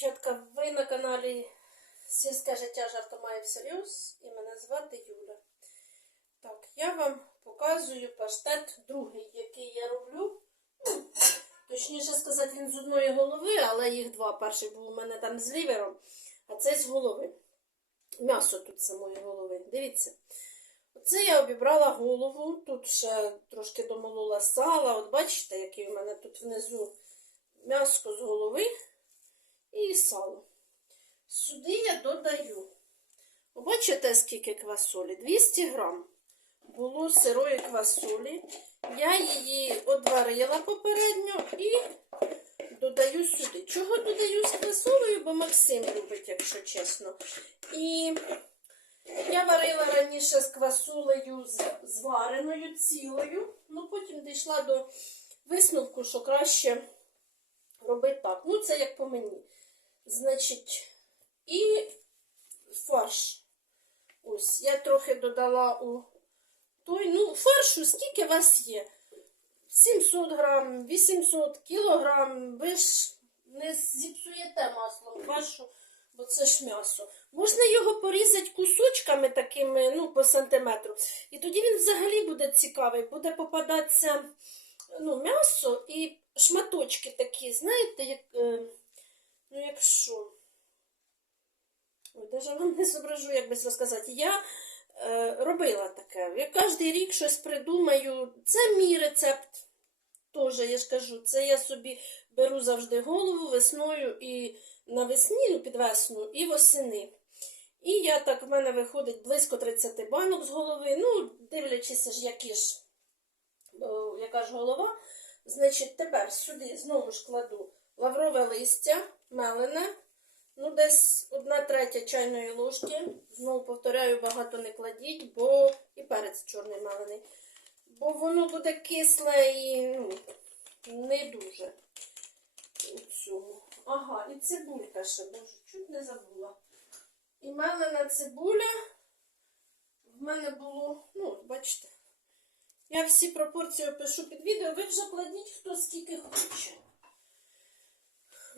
Дівчатка, ви на каналі Сільське життя жартомає всерйоз і мене звати Юля. Так, я вам показую паштет другий, який я роблю. Точніше сказати, він з одної голови, але їх два. Перший був у мене там з лівером, а цей з голови. М'ясо тут самої голови. Дивіться. Оце я обібрала голову, тут ще трошки домолола сала. От бачите, який у мене тут внизу м'яско з голови і сало. Сюди я додаю. Бачите, скільки квасолі? 200 грам було сирої квасолі. Я її одварила попередньо і додаю сюди. Чого додаю з квасолею, бо Максим любить, якщо чесно. І я варила раніше з квасолею звареною, цілою, ну потім дійшла до висновку, що краще робити так. Ну, це як по мені. Значить, і фарш. Ось, я трохи додала у той, ну, фаршу, скільки вас є? 700 грам, 800 кілограм. Ви ж не зіпсуєте маслом вашу, бо це ж м'ясо. Можна його порізати кусочками такими, ну, по сантиметру. І тоді він взагалі буде цікавий. Буде попадатися ну, м'ясо і шматочки такі, знаєте, як, е, ну, як що. Ой, даже вам не зображу, як би це розказати. Я е, робила таке. Я кожен рік щось придумаю. Це мій рецепт. Тоже, я ж кажу, це я собі беру завжди голову весною і навесні, під весну, і восени. І я так, в мене виходить близько 30 банок з голови. Ну, дивлячись, ж, які ж, о, яка ж голова. Значить, тепер сюди знову ж кладу лаврове листя, мелене, ну, десь одна третя чайної ложки. Знову повторяю, багато не кладіть, бо і перець чорний мелений. Бо воно буде кисле і ну, не дуже у цьому. Ага, і цибулька ще, боже, чуть не забула. І мелена цибуля в мене було, ну, бачите. Я всі пропорції опишу під відео. Ви вже кладіть хто скільки хоче.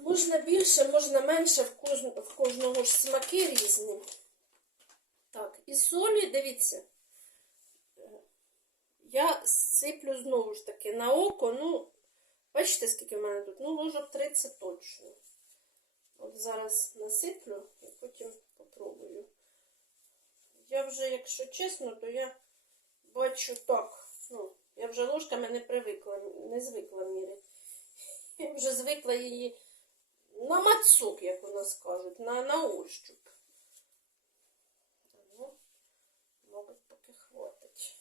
Можна більше, можна менше, в, кожн... в кожного ж смаки різні. Так, і солі, дивіться. Я сиплю знову ж таки на око. Ну, бачите, скільки в мене тут? Ну, ложок 30 точно. От зараз насиплю і потім попробую. Я вже, якщо чесно, то я бачу так. Ну, я вже ложками не привикла, не звикла міряти. Я вже звикла її на мацок, як у нас кажуть, на, на ощуп. Ну, мабуть, поки хватить.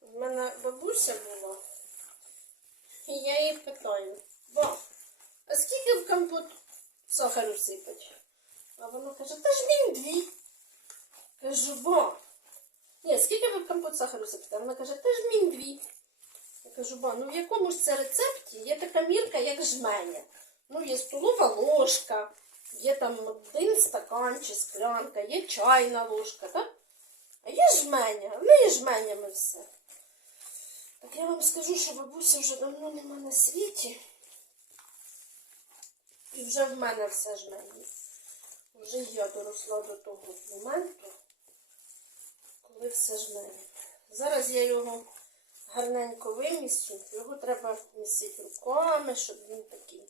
В мене бабуся була, і я її питаю, ба, а скільки в компот сахару сипать? А вона каже, та ж він дві. Кажу, ба. Ні, скільки ви в компот сахару сипите? Вона каже, та ж мін дві. Я кажу, ба, ну в якому ж це рецепті є така мірка, як жменя. Ну, є столова ложка, є там один стакан чи склянка, є чайна ложка, так? А є жменя, в неї жменями все. Так я вам скажу, що бабуся вже давно нема на світі. І вже в мене все жмені. Вже я доросла до того моменту, коли все жмене. Зараз я його гарненько вимісю. Його треба місити руками, щоб він такий.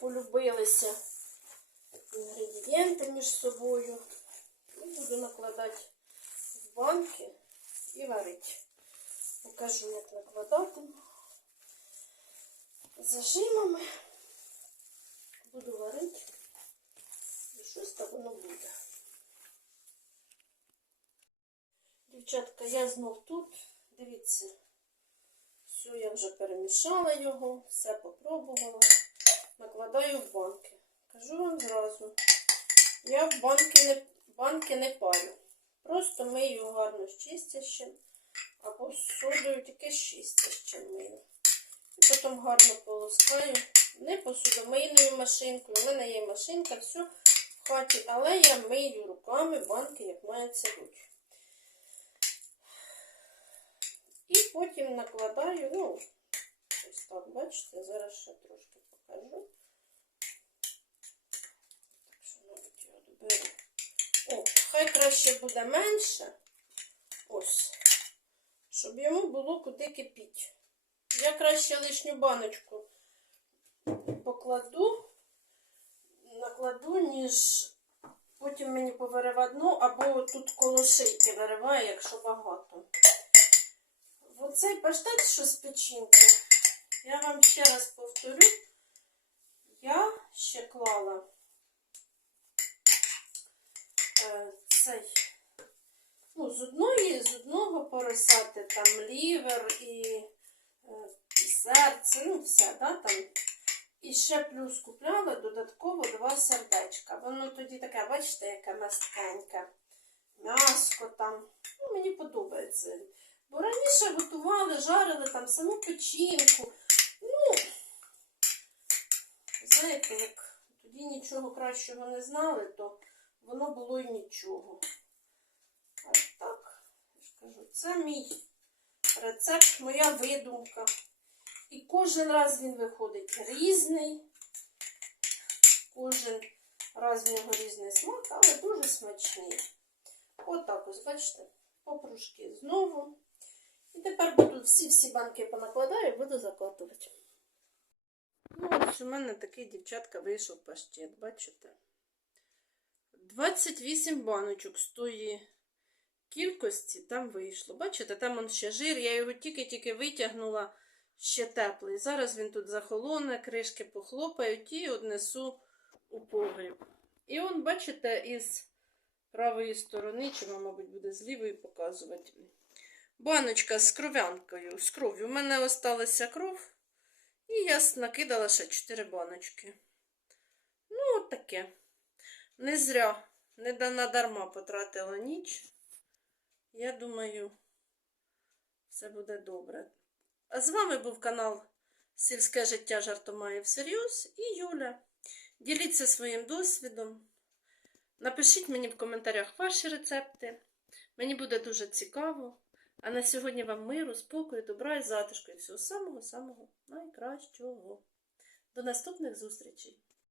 Полюбилися інгредієнти між собою. І буду накладати в банки і варити. Покажу, як накладати. Зажимами буду варити. І щось так воно буде. Дівчатка, я знов тут. Дивіться. Все, я вже перемішала його, все попробувала. Накладаю в банки. Кажу вам зразу. Я в банки не, банки не парю. Просто мию гарно з чистящим. Або з содою тільки з чистящим мию. І потім гарно полоскаю. Не посудомийною машинкою. У мене є машинка, все в хаті, але я мию руками банки, як мається бути. І потім накладаю, ну, ось так, бачите, зараз ще трошки покажу. Так що, мабуть, я доберу. О, хай краще буде менше. Ось. Щоб йому було куди кипіти. Я краще лишню баночку покладу, накладу, ніж потім мені повиривадну, або тут коло шийки вириває, якщо багато. Оцей паштет, що з печінки, я вам ще раз повторю я ще клала е, цей, ну, з одної, з одного поросяти, там лівер і, е, і серце, ну все, да, там. І ще плюс купляли додатково два сердечка. Воно тоді таке, бачите, яке м'яскеньке. М'яско там. Ну, мені подобається. Бо раніше готували, жарили там саму печінку. Як тоді нічого кращого не знали, то воно було і нічого. А так, я ж кажу, це мій рецепт, моя видумка. І кожен раз він виходить різний. Кожен раз в нього різний смак, але дуже смачний. Отак ось, бачите, попружки знову. І тепер буду всі-всі банки понакладаю і буду закатувати. Ну, ось у мене такий, дівчатка, вийшов паштет, бачите? 28 баночок з тої кількості там вийшло. Бачите, там он ще жир, я його тільки-тільки витягнула ще теплий. Зараз він тут захолоне, кришки похлопають і однесу у погріб. І он, бачите, із правої сторони, чи мабуть, буде з лівої показувати. Баночка з кров'янкою, з кров'ю. У мене осталася кров, і я накидала ще 4 баночки. Ну, от таке. Не зря, не надарма потратила ніч. Я думаю, все буде добре. А з вами був канал Сільське життя жартомає всерйоз і Юля. Діліться своїм досвідом. Напишіть мені в коментарях ваші рецепти. Мені буде дуже цікаво. А на сьогодні вам миру, спокою, добра і затишку і всього самого-самого найкращого. До наступних зустрічей!